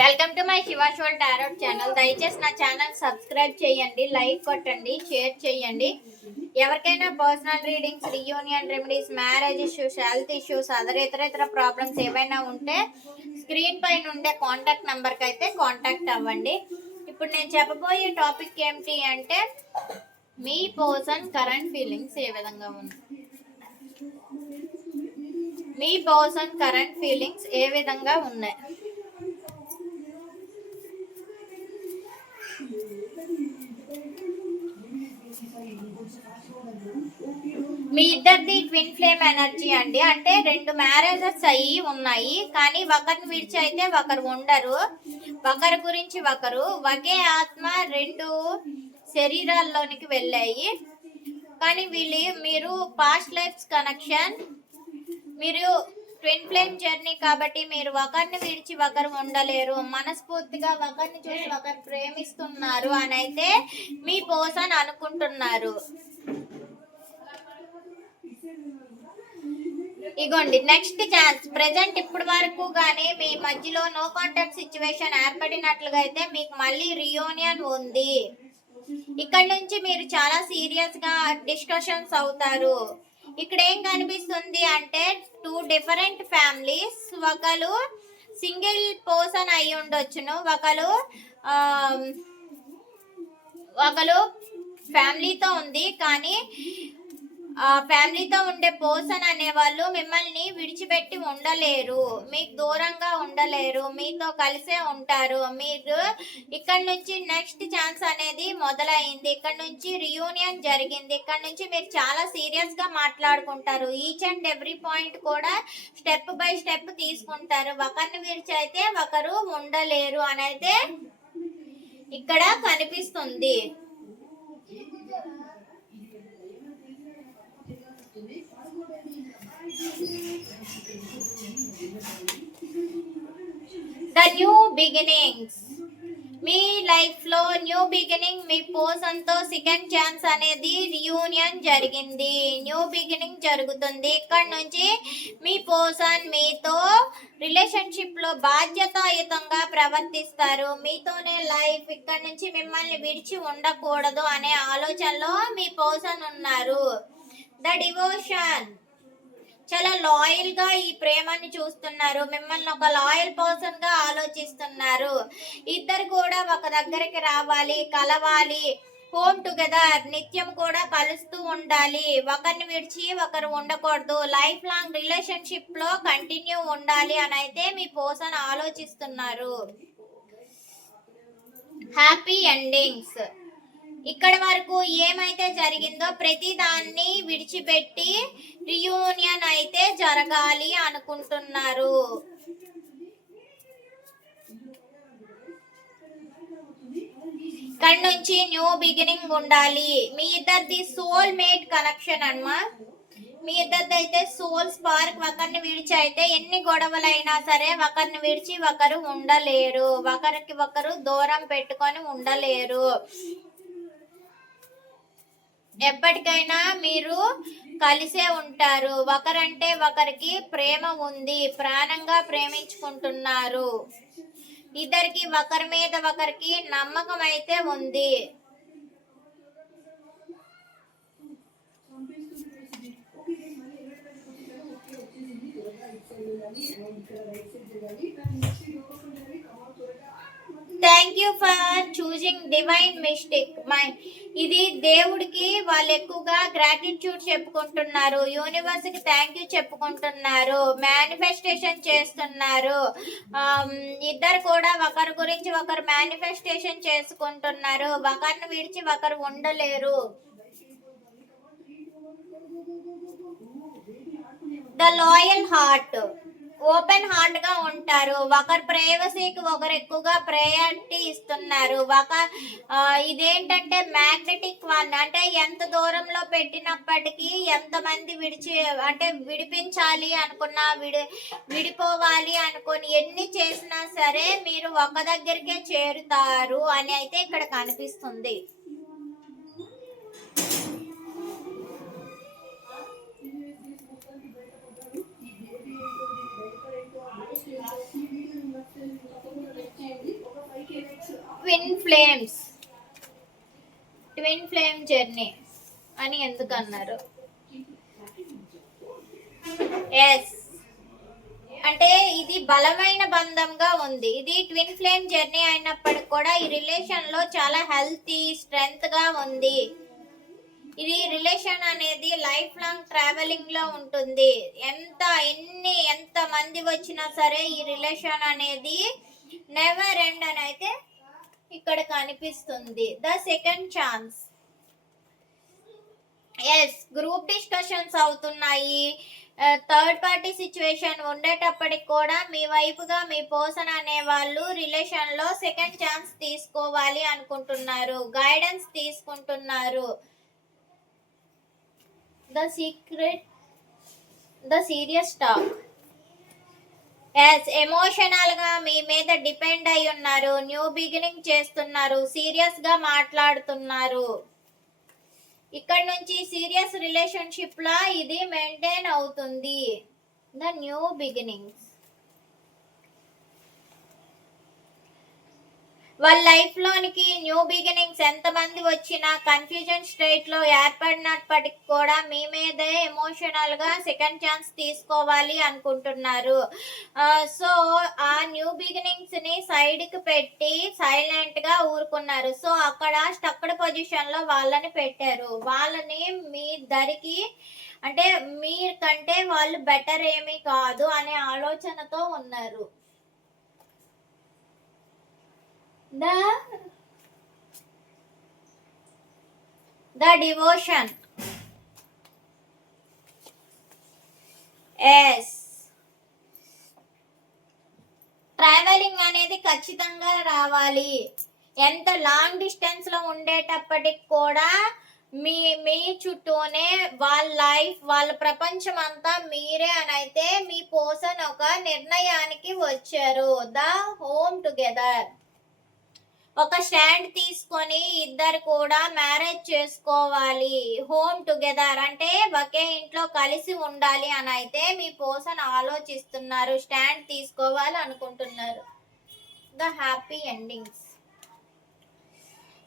Welcome to my Shivash world tarot channel. దయచేసి నా channel subscribe చేయండి, లైక్ కొట్టండి, షేర్ చేయండి. ఎవరికైనా personal readings, reunion remedies, marriage issues, health issues, ఇతర ప్రాబ్లమ్స్ ఏవైనా ఉంటే స్క్రీన్ పైన ఉండే కాంటాక్ట్ నెంబర్కి అయితే కాంటాక్ట్ అవ్వండి. ఇప్పుడు నేను చెప్పబోయే టాపిక్ ఏమిటి అంటే మీ పర్సన్ కరెంట్ ఫీలింగ్స్ ఏ విధంగా ఉన్నాయి. మీ పర్సన్ కరెంట్ ఫీలింగ్స్ ఏ విధంగా ఉన్నాయి. మీ ఇద్దరిది ట్విన్ ఫ్లేమ్ ఎనర్జీ అండి. అంటే రెండు మ్యారేజెస్ అయ్యి ఉన్నాయి, కానీ ఒకరిని విడిచి అయితే ఒకరు ఉండరు. ఒకరి గురించి ఒకరు, ఒకే ఆత్మ రెండు శరీరాల్లోనికి వెళ్ళాయి. కానీ మీరు పాస్ట్ లైఫ్స్ కనెక్షన్, మీరు ట్విన్ ఫ్లేమ్ జర్నీ కాబట్టి మీరు ఒకరిని విడిచి ఒకరు ఉండలేరు. మనస్ఫూర్తిగా ఒకరిని చూసి ఒకరు ప్రేమిస్తున్నారు అని అయితే మీ పర్సన్ అనుకుంటున్నారు. ఇగోండి నెక్స్ట్ ఛాన్స్. ప్రెజెంట్ ఇప్పటి వరకు కానీ మీ మధ్యలో నో కాంటాక్ట్ సిచ్యువేషన్ ఏర్పడినట్లుగా అయితే మీకు మళ్ళీ రియూనియన్ ఉంది. ఇక్కడ నుంచి మీరు చాలా సీరియస్ గా డిస్కషన్స్ అవుతారు. ఇక్కడ ఏం కనిపిస్తుంది అంటే 2 డిఫరెంట్ ఫ్యామిలీస్. ఒకరు సింగిల్ పర్సన్ అయి ఉండొచ్చును, ఒకరు ఫ్యామిలీతో ఉంది. కానీ ఫ్యామిలీతో ఉండే పర్సన్ అనేవాళ్ళు మిమ్మల్ని విడిచిపెట్టి ఉండలేరు, మీకు దూరంగా ఉండలేరు, మీతో కలిసే ఉంటారు. మీరు ఇక్కడ నుంచి నెక్స్ట్ ఛాన్స్ అనేది మొదలైంది. ఇక్కడ నుంచి రియూనియన్ జరిగింది. ఇక్కడ నుంచి మీరు చాలా సీరియస్ గా మాట్లాడుకుంటారు. ఈచ్ అండ్ ఎవ్రీ పాయింట్ కూడా స్టెప్ బై స్టెప్ తీసుకుంటారు. ఒకరిని విడిచి అయితే ఒకరు ఉండలేరు అని అయితే ఇక్కడ కనిపిస్తుంది. The new beginnings. Me life లో న్యూ బిగినింగ్. మీ పర్సన్ తో సెకండ్ ఛాన్స్ అనేది రియూనియన్ జరిగింది. న్యూ బిగినింగ్ జరుగుతుంది. ఇక్కడ నుంచి మీ పర్సన్ మీతో రిలేషన్షిప్ లో బాధ్యతాయుతంగా ప్రవర్తిస్తారు. మీతోనే లైఫ్. ఇక్కడ నుంచి మిమ్మల్ని విడిచి ఉండకూడదు అనే ఆలోచనలో మీ పర్సన్ ఉన్నారు. The devotion. చాలా లాయల్ గా ఈ ప్రేమని చూస్తున్నారు. మిమ్మల్ని ఒక లాయల్ పర్సన్ గా ఆలోచిస్తున్నారు. ఇద్దరు కూడా ఒక దగ్గరికి రావాలి, కలవాలి, హోమ్ టుగెదర్, నిత్యం కూడా కలుస్తూ ఉండాలి. ఒకరిని విడిచి ఒకరు ఉండకూడదు, లైఫ్ లాంగ్ రిలేషన్షిప్ లో కంటిన్యూ ఉండాలి అని అయితే మీ పర్సన్ ఆలోచిస్తున్నారు. Happy endings. ఇక్కడ వరకు ఏమైతే జరిగిందో ప్రతి దాన్ని విడిచిపెట్టి రియూనియన్ అయితే జరగాలి అనుకుంటున్నారు. ఇక్కడ నుంచి న్యూ బిగినింగ్ ఉండాలి. మీ ఇద్దరిది సోల్ మేట్ కనెక్షన్ అన్నమా. మీ ఇద్దరిది అయితే సోల్ స్పార్క్. ఒకరిని విడిచి అయితే ఎన్ని గొడవలైనా సరే ఒకరిని విడిచి ఒకరు ఉండలేరు, ఒకరికి ఒకరు దూరం పెట్టుకొని ఉండలేరు. ఎప్పటికైనా మీరు కలిసే ఉంటారు. ఒకరంటే ఒకరికి ప్రేమ ఉంది, ప్రాణంగా ప్రేమించుకుంటున్నారు. ఇద్దరికి ఒకరి మీద ఒకరికి నమ్మకం అయితే ఉంది. Thank you for choosing divine mystic. ఇది దేవుడికి వాళ్ళు ఎక్కువగా గ్రాటిట్యూడ్ చెప్పుకుంటున్నారు. యూనివర్స్ కి థ్యాంక్ యూ చెప్పుకుంటున్నారు. మేనిఫెస్టేషన్ చేస్తున్నారు. ఇద్దరు కూడా ఒకరి గురించి ఒకరు మేనిఫెస్టేషన్ చేసుకుంటున్నారు. ఒకరిని విడిచి ఒకరు ఉండలేరు. The loyal heart. Open heart గా ఉంటారు. ఒకరు ప్రైవసీకి ఒకరు ఎక్కువగా ప్రయారిటీ ఇస్తున్నారు. ఇదేంటంటే మ్యాగ్నెటిక్ వన్. అంటే ఎంత దూరంలో పెట్టినప్పటికీ ఎంతమంది విడిపించాలి అనుకున్నా, విడిపోవాలి అనుకుని ఎన్ని చేసినా సరే మీరు ఒక దగ్గరికే చేరుతారు అని అయితే ఇక్కడ కనిపిస్తుంది. Twin flames, twin flame journey అని ఎందుకు అన్నారు? ఎస్, అంటే ఇది బలమైన బంధంగా ఉంది. ఇది ట్విన్ ఫ్లేమ్ జర్నీ అయినప్పటికి కూడా ఈ రిలేషన్ లో చాలా హెల్తీ స్ట్రెంగ్త్ గా ఉంది. ఇది రిలేషన్ అనేది లైఫ్ లాంగ్ ట్రావెలింగ్ లో ఉంటుంది. ఎంత మంది వచ్చినా సరే ఈ రిలేషన్ అనేది నెవర్ ఎండ్ అని అయితే ఇక్కడ కనిపిస్తుంది. The second chance. Yes, group discussions అవుతున్నాయి. థర్డ్ పార్టీ సిచ్యువేషన్ ఉండేటప్పటికి కూడా మీ వైపుగా మీ పర్సన్ అనే వాళ్ళు రిలేషన్ లో సెకండ్ ఛాన్స్ తీసుకోవాలి అనుకుంటున్నారు, గైడెన్స్ తీసుకుంటున్నారు. The secret, the serious talk. Yes, emotional గా మీ మీద డిపెండ్ అయి ఉన్నారు, న్యూ బిగినింగ్ చేస్తున్నారు, సీరియస్ గా మాట్లాడుతున్నారు. ఇక్కడ నుంచి సీరియస్ రిలేషన్షిప్ లా ఇది మెయింటైన్ అవుతుంది. The new beginnings. వాళ్ళ లైఫ్ లోనికి న్యూ బిగినింగ్స్ ఎంతమంది వచ్చినా కన్ఫ్యూజన్ స్టేట్ లో ఏర్పడినప్పటికి కూడా మీ మీదే ఎమోషనల్ గా సెకండ్ ఛాన్స్ తీసుకోవాలి అనుకుంటున్నారు. సో ఆ న్యూ బిగినింగ్స్ ని సైడ్ కి పెట్టి సైలెంట్ గా ఊరుకున్నారు. సో అక్కడ స్టక్డ్ పొజిషన్ లో వాళ్ళని పెట్టారు. వాళ్ళని మీ దరికి, అంటే మీరు కంటే వాళ్ళు బెటర్ ఏమీ కాదు అనే ఆలోచనతో ఉన్నారు. The devotion. ఎస్, ట్రావెలింగ్ అనేది ఖచ్చితంగా రావాలి. ఎంత లాంగ్ డిస్టెన్స్ లో ఉండేటప్పటికి కూడా మీ మీ చుట్టూనే వాళ్ళ లైఫ్, వాళ్ళ ప్రపంచం అంతా మీరే అని అయితే మీ పర్సన్ ఒక నిర్ణయానికి వచ్చారు. The home together. ఒక స్టాండ్ తీసుకొని ఇద్దరు కూడా మ్యారేజ్ చేసుకోవాలి. హోమ్ టుగెదర్ అంటే ఒకే ఇంట్లో కలిసి ఉండాలి అని అయితే మీ పర్సన్ ఆలోచిస్తున్నారు, స్టాండ్ తీసుకోవాలి అనుకుంటున్నారు. The happy endings.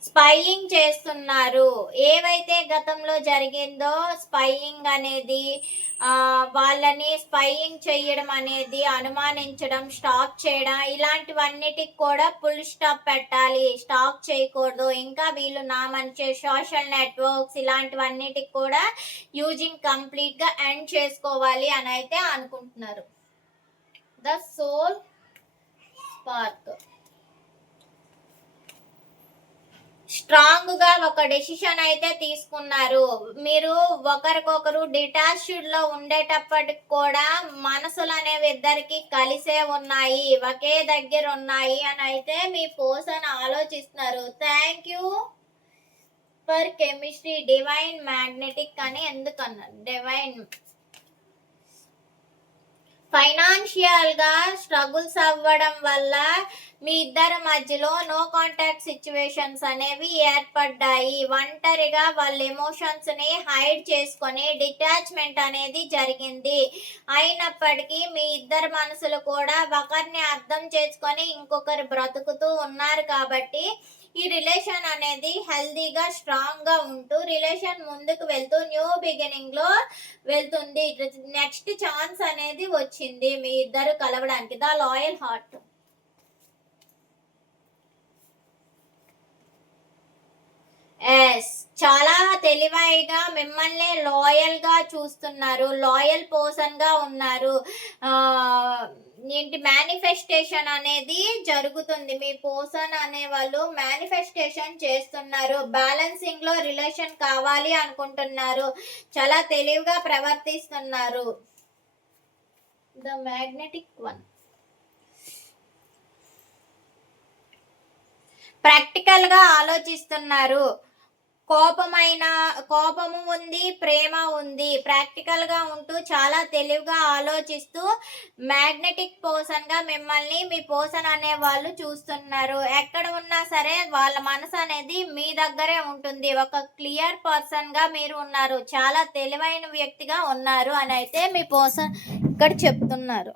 స్పైయింగ్ చేస్తున్నారు. ఏవైతే గతంలో జరిగిందో స్పైయింగ్ అనేది, వాళ్ళని స్పైయింగ్ చేయడం అనేది, అనుమానించడం, స్టాక్ చేయడం, ఇలాంటివన్నిటికి కూడా ఫుల్ స్టాప్ పెట్టాలి, స్టాక్ చేయకూడదు. ఇంకా వీళ్ళు నా మంచి సోషల్ నెట్వర్క్స్ ఇలాంటివన్నిటికి కూడా యూజింగ్ కంప్లీట్ గా ఎండ్ చేసుకోవాలి అని అయితే అనుకుంటున్నారు. The soul spark. స్ట్రాంగ్ గా ఒక డెసిషన్ అయితే తీసుకున్నారు. మీరు ఒకరికొకరు డిటాచ్డ్ లో ఉండేటప్పటికి కూడా మనసులు అనేవి ఇద్దరికి కలిసే ఉన్నాయి, ఒకే దగ్గర ఉన్నాయి అని అయితే మీ పర్సన్ ఆలోచిస్తున్నారు. Thank you for chemistry, divine magnetic అని ఎందుకన్నారు? డివైన్. ఫైనాన్షియల్ గా స్ట్రగుల్స్ అవ్వడం వల్ల మీ ఇద్దరి మధ్యలో నో కాంటాక్ట్ సిచ్యువేషన్స్ అనేవి ఏర్పడ్డాయి. ఒంటరిగా వాళ్ళ ఎమోషన్స్ ని హైడ్ చేసుకొని డిటాచ్మెంట్ అనేది జరిగింది. అయినప్పటికీ మీ ఇద్దరు మనసులు కూడా ఒకరిని అర్థం చేసుకొని ఇంకొకరు బ్రతుకుతూ ఉన్నారు కాబట్టి ఈ రిలేషన్ అనేది హెల్దీగా స్ట్రాంగ్ గా ఉంటూ రిలేషన్ ముందుకు వెళ్తూ న్యూ బిగినింగ్ లో వెళ్తుంది. నెక్స్ట్ ఛాన్స్ అనేది వచ్చింది మీ ఇద్దరు కలవడానికి. The loyal heart. ఎస్, చాలా తెలివైగా మిమ్మల్ని లాయల్ గా చూస్తున్నారు, లాయల్ పర్సన్ గా ఉన్నారు. ఏంటి మేనిఫెస్టేషన్ అనేది జరుగుతుంది. మీ పర్సన్ అనే వాళ్ళు మేనిఫెస్టేషన్ చేస్తున్నారు. బ్యాలెన్సింగ్ లో రిలేషన్ కావాలి అనుకుంటున్నారు, చాలా తెలివిగా ప్రవర్తిస్తున్నారు. The magnetic one. ప్రాక్టికల్ గా ఆలోచిస్తున్నారు. కోపము ఉంది, ప్రేమ ఉంది. ప్రాక్టికల్ గా ఉంటూ చాలా తెలివిగా ఆలోచిస్తూ మ్యాగ్నెటిక్ పర్సన్ గా మిమ్మల్ని మీ పర్సన్ అనే వాళ్ళు చూస్తున్నారు. ఎక్కడ ఉన్నా సరే వాళ్ళ మనసు అనేది మీ దగ్గరే ఉంటుంది. ఒక క్లియర్ పర్సన్ గా మీరు ఉన్నారు, చాలా తెలివైన వ్యక్తిగా ఉన్నారు అని అయితే మీ పర్సన్ ఇక్కడ చెప్తున్నారు.